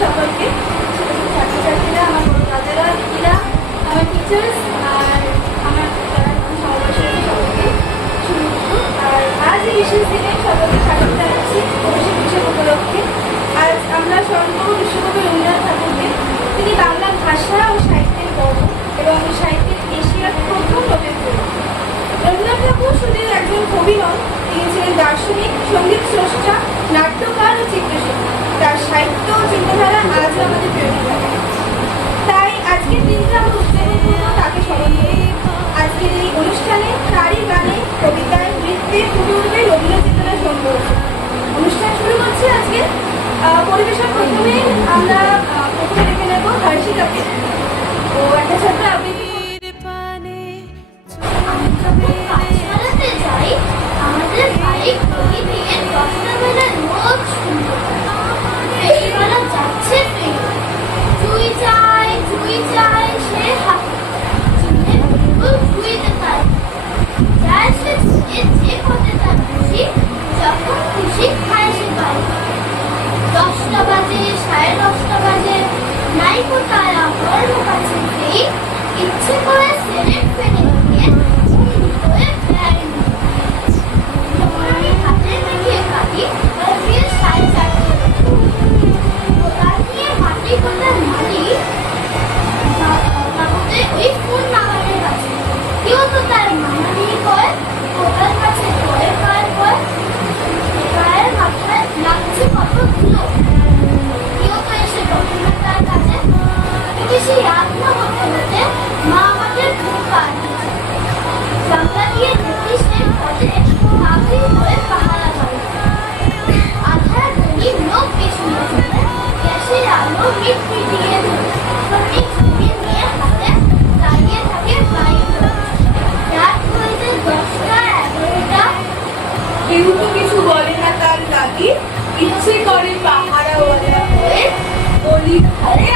সকলকে, ছাত্রছাত্রীরা, আমার বড় দাদারা, দিদিরা, আমার টিচার্স আর আমার যারা সমাবেশের সকলকে শুরু। আর আজ এই বিশেষ দিনে সকলকে স্বাগত জানাচ্ছি অভিষেক বিশেষ উপলক্ষে। আজ আমরা স্মরণ করব বিশ্বকবি রবীন্দ্রনাথ ঠাকুরকে। তিনি বাংলা ভাষা ও সাহিত্যের গর্ব এবং সাহিত্যের এশিয়ার প্রথম নোবেল কবি। রবীন্দ্রনাথ ঠাকুর শুধু একজন কবি নন, তিনি ছিলেন দার্শনিক, সঙ্গীত স্রষ্টা, নাট্যকার ও চিত্রশিল্পী। তার সাহিত্য ও চিন্তাধারা আজও আমাদের প্রেরণা দেয়। তাই আজকের দিনটা আমরা উৎসর্গপূর্ণ তাকে স্মরণ করি। আজকের এই অনুষ্ঠানে তারই গানে, কবিতায়, নৃত্যে ফুটে উঠবে রবীন্দ্র চেতনা সৌন্দর্য। অনুষ্ঠান শুরু হচ্ছে আজকে পরিবেশন। প্রথমে আমরা দেখে নেব হর্ষিতাকে। ও একটা ছোট্ট আবৃত্তি। আমাদের বাড়ি ঘড়ি দিয়ে 10টা বেলা রোজ শুনতে ফেরিওয়ালা যাচ্ছে চুই চাই সে হাতে চিনে ফুল ধুইতে তার যায় সে যে পথে তার খুশি, যখন খুশি খায় সে বাড়ি। 10টা বাজে, 10:30 বাজে, নাই কোথায় আমার কাছে ফেরি, ইচ্ছে করে সেরে ফেলে দিয়ে হয়ে বেড়াই। আমি হাতে মেখে কাটি আর ফির 4:30 কোদাল নিয়ে মাটি কোদাল মারি বাবুতে ওই ফোন নাগালের কাছে। কেউ তো তার মানানি কয়, কোদাল কাছে কয় গায়ের মাথায় লাগছে কত ধুলো। কেউ তো এসে বসে না তার কাছে, বেশি রাত না হতে হতে মা আমাদের ঘুম পাড়িয়েছে। জানলা দিয়ে নোটিশের পথে পাখি হয়ে পাহারা করে। আধার গলি লোক পেছনে চলে, গ্যাসের আলো মিটমিটিয়ে ধরে সঠিক ছবি নিয়ে হাতে দাঁড়িয়ে থাকে বাইক। রাত হইতে 10টা 11টা, কেউ তো কিছু বলে না তার লাগি, ইচ্ছে করে পাহারাওয়ালা হয়ে গলির ধারে